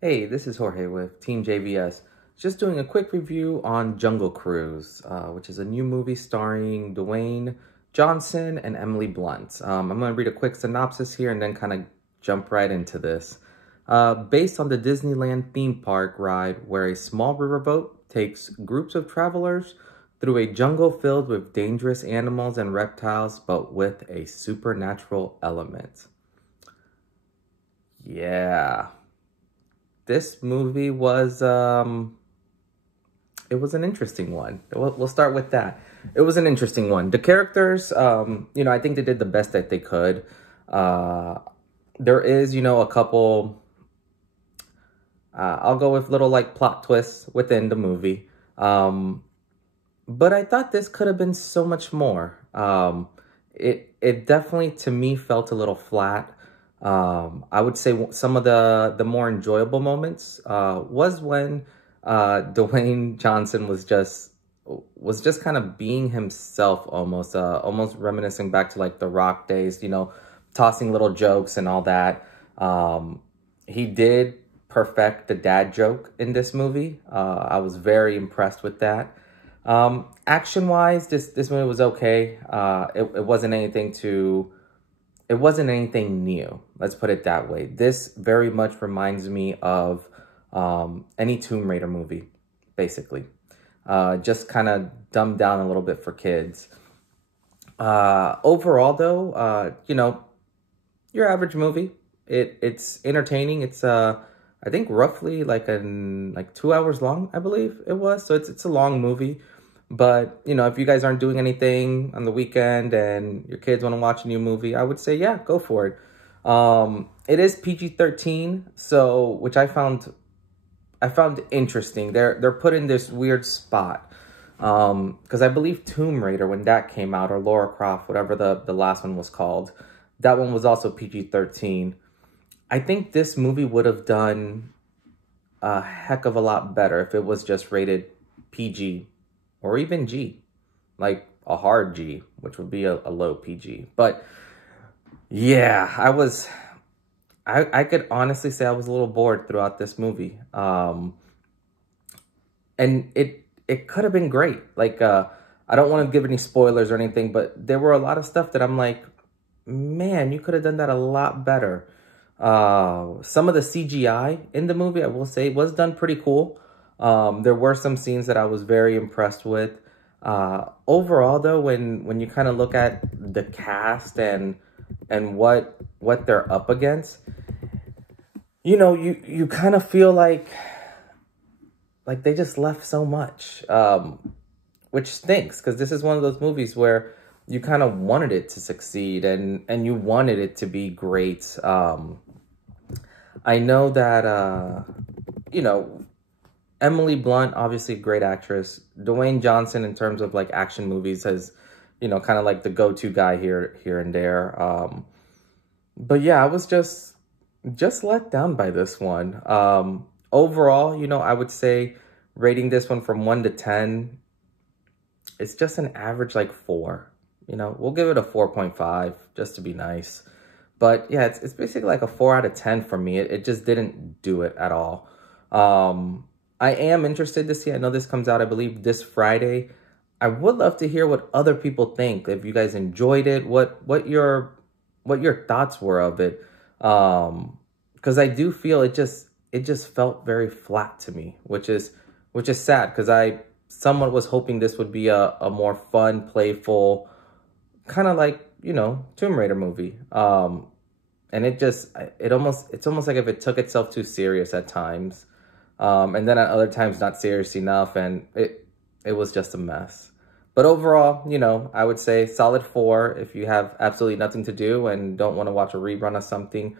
Hey, this is Jorge with Team JVS. Just doing a quick review on Jungle Cruise, which is a new movie starring Dwayne Johnson and Emily Blunt. I'm going to read a quick synopsis here and then kind of jump right into this. Based on the Disneyland theme park ride where a small riverboat takes groups of travelers through a jungle filled with dangerous animals and reptiles, but with a supernatural element. Yeah. This movie was it was an interesting one. We'll start with that. It was an interesting one. The characters, I think they did the best that they could. There is, a couple. I'll go with little like plot twists within the movie. But I thought this could have been so much more. It definitely to me felt a little flat. I would say some of the more enjoyable moments was when Dwayne Johnson was just kind of being himself, almost reminiscing back to like the Rock days, tossing little jokes and all that. He did perfect the dad joke in this movie. I was very impressed with that. Action wise, this movie was okay. It wasn't anything it wasn't anything new. Let's put it that way. This very much reminds me of any Tomb Raider movie, basically. Just kind of dumbed down a little bit for kids. Overall, though, your average movie. It's entertaining. It's I think roughly like 2 hours long, I believe it was. So it's a long movie. But, if you guys aren't doing anything on the weekend and your kids want to watch a new movie, I would say, yeah, go for it. It is PG-13, so which I found interesting. They're put in this weird spot. Because I believe Tomb Raider, when that came out, or Lara Croft, whatever the last one was called, that one was also PG-13. I think this movie would have done a heck of a lot better if it was just rated PG. Or even G, like a hard G, which would be a low PG. But yeah, I could honestly say I was a little bored throughout this movie. And it could have been great. Like, I don't want to give any spoilers or anything, but there were a lot of stuff that I'm like, man, you could have done that a lot better. Some of the CGI in the movie, I will say, was done pretty cool. There were some scenes that I was very impressed with. Overall, though, when you kind of look at the cast and what they're up against, you kind of feel like they just left so much, which stinks because this is one of those movies where you kind of wanted it to succeed and you wanted it to be great. I know that Emily Blunt, obviously a great actress. Dwayne Johnson, in terms of like action movies, has, kind of like the go-to guy here and there. But yeah, I was just let down by this one. Overall, I would say rating this one from 1 to 10, it's just an average like 4. We'll give it a 4.5 just to be nice. But yeah, it's basically like a 4 out of 10 for me. It just didn't do it at all. I am interested to see. I know this comes out, I believe, this Friday. I would love to hear what other people think. If you guys enjoyed it, what your thoughts were of it. Because I do feel it just felt very flat to me, which is sad because I somewhat was hoping this would be a more fun, playful, kind of like, Tomb Raider movie. And it's almost like if it took itself too serious at times. And then at other times, not serious enough, and it was just a mess. But overall, I would say solid 4 if you have absolutely nothing to do and don't want to watch a rerun of something.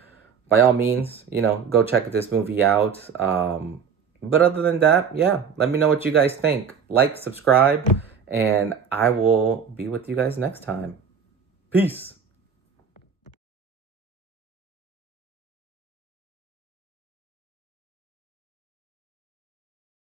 By all means, go check this movie out. But other than that, yeah, let me know what you guys think. Like, subscribe, and I will be with you guys next time. Peace.